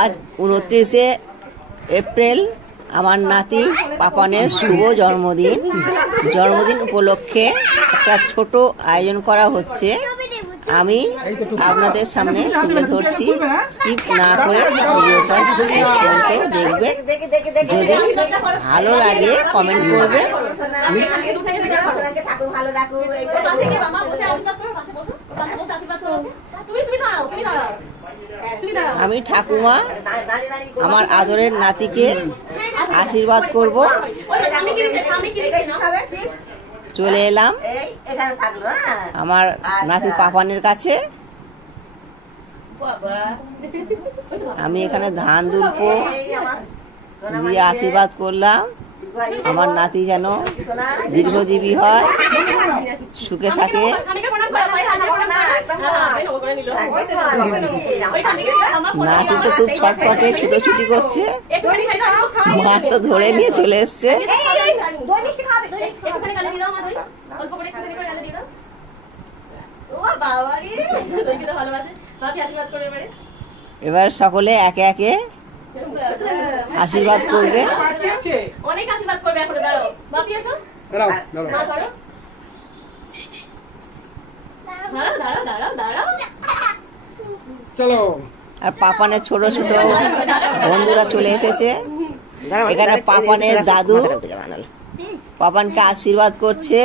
আজ 29শে এপ্রিল আমার নাতি পাপানের শুভ জন্মদিন। জন্মদিন উপলক্ষে একটা ছোট আয়োজন করা হচ্ছে, আমি আপনাদের সামনে তুলে ধরছি। স্কিপ না করে ভিডিওটা শেষ পর্যন্ত দেখবে। যদি ভালো লাগে কমেন্ট করবে। আমি ঠাকুমা আমার আদরের নাতিকে আশীর্বাদ করব। চলে এলাম আমার নাতি পাপানের কাছে। আমি এখানে ধান দুলবো দিয়ে আশীর্বাদ করলাম আমার নাতি যেন দীর্ঘজীবী হয়, সুখে থাকে। নাতি তো খুব ছটফটে ছুটোছুটি করছে, মা তো ধরে নিয়ে চলে এসছে। এবার সকলে একে একে আশীর্বাদ করবে। অনেক আশীর্বাদ করবে। এখন দাঁড়াও বাপি, এসো চলো। আর পাপানের ছোট ছোট বন্ধুরা চলে এসেছে। এখানে পাপানের দাদু পাপানকে আশীর্বাদ করছে।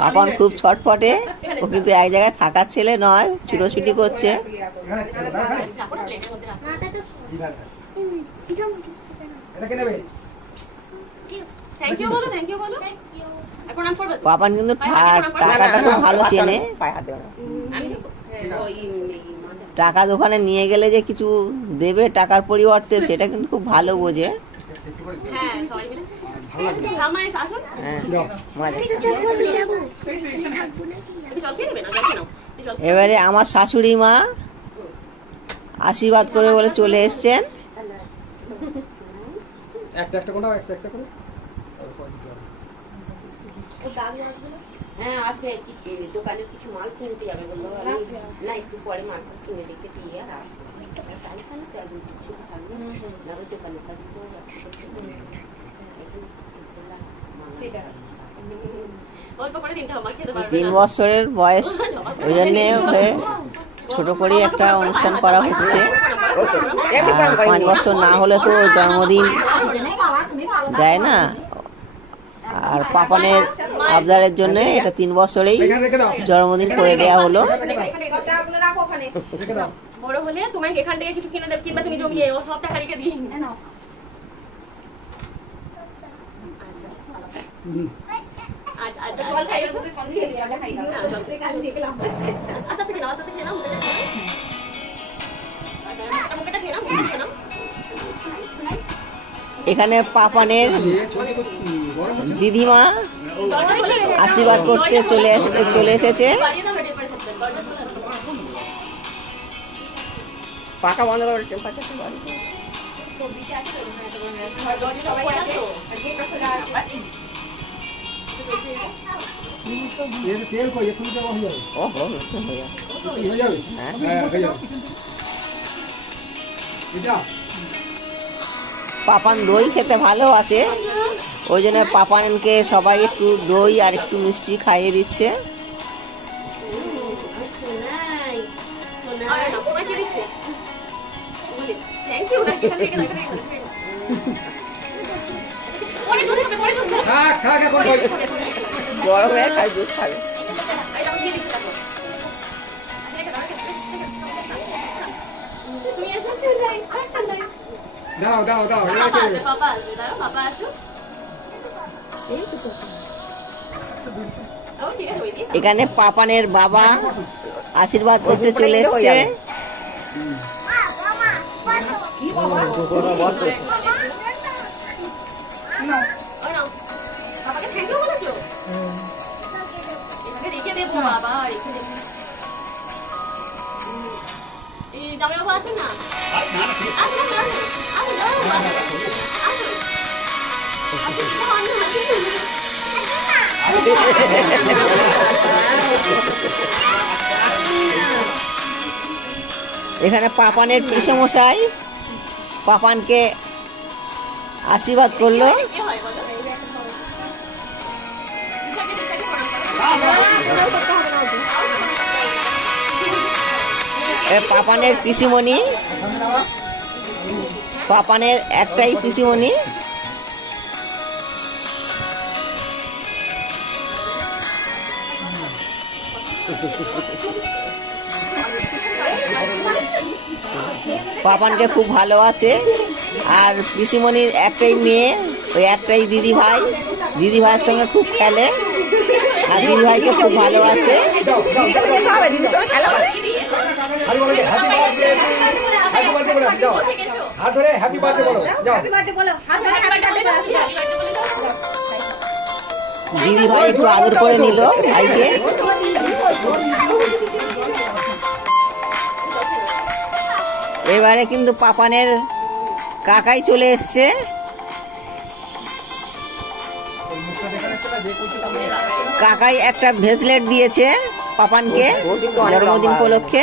পাপান খুব ছটফটে, ও কিন্তু এক জায়গায় থাকার ছেলে নয়, ছুটোছুটি করছে। পাপান কিন্তু টাকাটা খুব ভালো চেনে। টাকা দোকানে নিয়ে গেলে যে কিছু দেবে টাকার পরিবর্তে, সেটা কিন্তু খুব ভালো বোঝে। এবারে আমার শাশুড়ি মা আশীর্বাদ করে বলে চলে এসছেন। হ্যাঁ আজকে দোকানে কিছু মাল কিনতে যাবে, বললো না একটু পরে মাল কিনে দেখতে দিয়ে আর আসবো। তিন বছরের বয়স, ওই জন্যে ওকে ছোট করে একটা অনুষ্ঠান করা হচ্ছে। 5 বছর না হলে তো জন্মদিন দেয় না। আর পাপানের আবদারের জন্য এটা 3 বছরেই জন্মদিন করে দেয়া হলো। বড় হলে তোমাকে এখান থেকে কিছু কিনে দেব, কিংবা তুমি জমিয়ে ও সব টাকা রেখে দিই। আচ্ছা আচ্ছা জল খাই, এর মধ্যে সন্ধ্যে দিয়ে আমরা খাই দাও। আচ্ছা কাল দেখলাম। আচ্ছা থেকে নাও, আচ্ছা থেকে নাও। আচ্ছা মুখটা খেয়ে নাও, মুখটা খেয়ে নাও। এখানে পাপানের দিদিমা আশীর্বাদ করতে চলে এসেছে। পাকা বন্ধ করো, টেম্পারেচারটা বাড়ি। পাপান দই খেতে ভালোবাসে, ওই জন্য পাপানকে সবাই একটু দই আর একটু মিষ্টি খাইয়ে দিচ্ছে। বড় হয়ে খাই, দুধ খাবে। দাও দাও দাও। এখানে পাপানের বাবা আশীর্বাদ করতে চলে এসছে। জামাইবাবু আসুন না, আসুন। এখানে পাপানের পিসেমশাই পাপানকে আশীর্বাদ করলো। কি হয় বলো? পাপানের পিসিমণি, পাপানের একটাই পিসিমণি। পাপানকে খুব ভালোবাসে। আর পিসিমণির একটাই মেয়ে, ওই একটাই দিদি ভাই, দিদি ভাইয়ের সঙ্গে খুব খেলে আর দিদি ভাইকে খুব ভালোবাসে। দিদি ভাই একটু আদর করে নিল ভাইকে। এবারে কিন্তু পাপানের কাকাই চলে এসছে। কাকাই একটা ভেসলেট দিয়েছে পাপানকে জন্মদিন উপলক্ষে।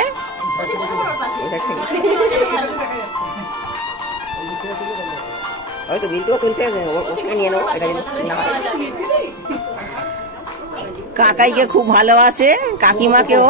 কাকাইকে খুব ভালোবাসে, কাকিমাকেও।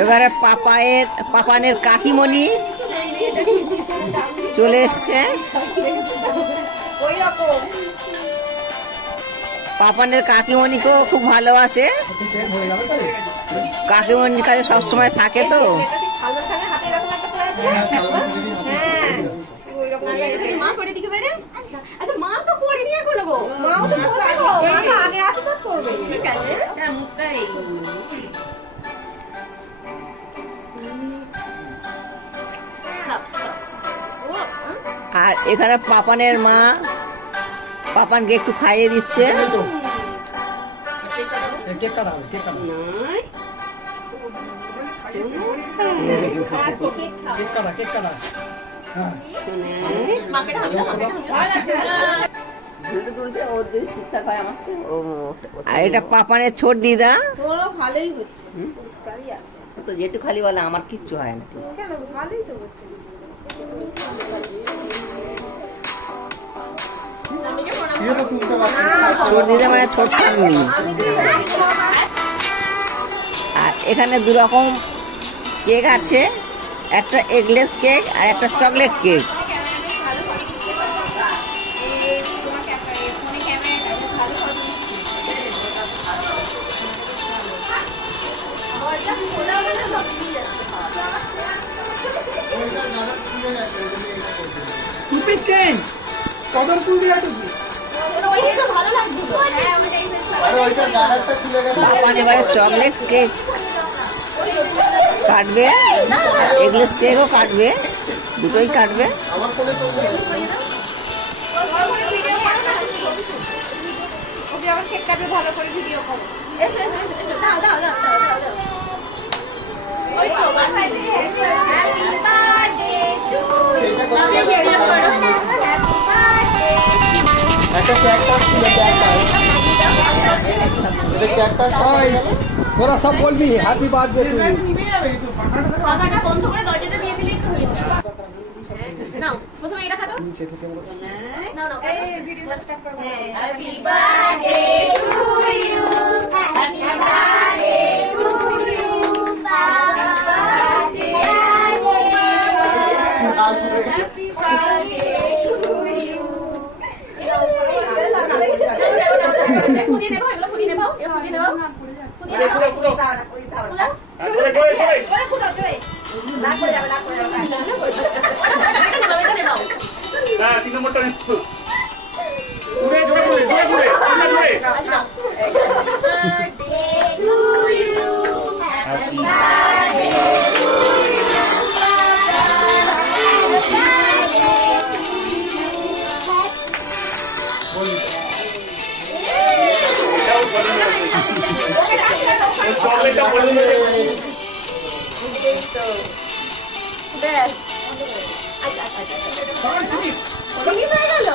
এবারে পাপানের কাকিমণি চলে এসছে। পাপানের কাকিমণিকেও খুব ভালোবাসে, কাকিমণির কাছে সবসময় থাকে তো। আর এখানে পাপানের মা পাপানকে একটু খাইয়ে দিচ্ছে। আর এটা পাপানের ছোট দিদা। তো যেটু খালি বলে আমার কিচ্ছু হয় না। ছোট দিদা মানে ছোট ঠাম্মি। আর এখানে দু রকম কেক আছে, একটা এগলেস কেক আর একটা চকলেট কেক। পাপান এবারে চকলেট কেক কাটবে, এগলেস কেকও কাটবে, দুটোই কাটবে। তোরা সব বলবি হ্যাপি বার্থডে টু ইউ। বন্ধ করে দরজাটা দিয়ে দিলেই তো হয়ে যাবে। নাও প্রথমে এটা খাটো। নিচে থেকে বলো। নাও নাও এই ভিডিও স্টার্ট করব। Happy birthday to you, happy birthday to you, happy birthday happy birthday to you. পুদিনে নেবো, এগুলো পুদিনে নেবো, এগুলো পুদিনে নেবো। পুদিনে পুরো দাও না, পুদিনে দাও না। করে পুরো করে। লাগ করে যাবে, লাগ করে যাবে। হ্যাঁ, 3 নম্বরটা নিচ্ছো। জোরে জোরে জোরে জোরে জোরে জোরে। Happy birthday to you, happy birthday to you. ব্যাস ফিনিশ হয়ে গেল।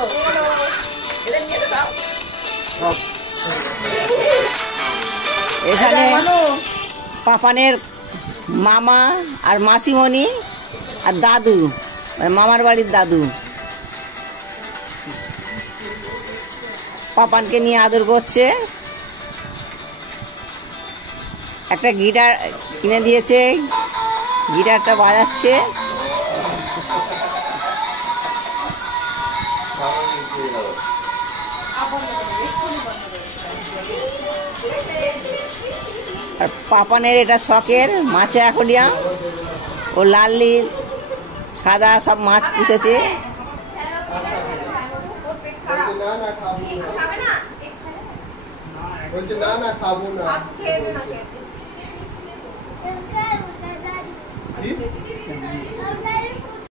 এখানে পাপানের মামা আর মাসিমণি আর দাদু, মানে মামার বাড়ির দাদু পাপানকে নিয়ে আদর করছে। একটা গিটার কিনে দিয়েছে, গিটারটা বাজাচ্ছে। আর পাপানের এটা শখের মাছে অ্যাকোরিয়াম। ও লাল নীল সাদা সব মাছ পুষেছে। বলছে না না খাবো না। কি?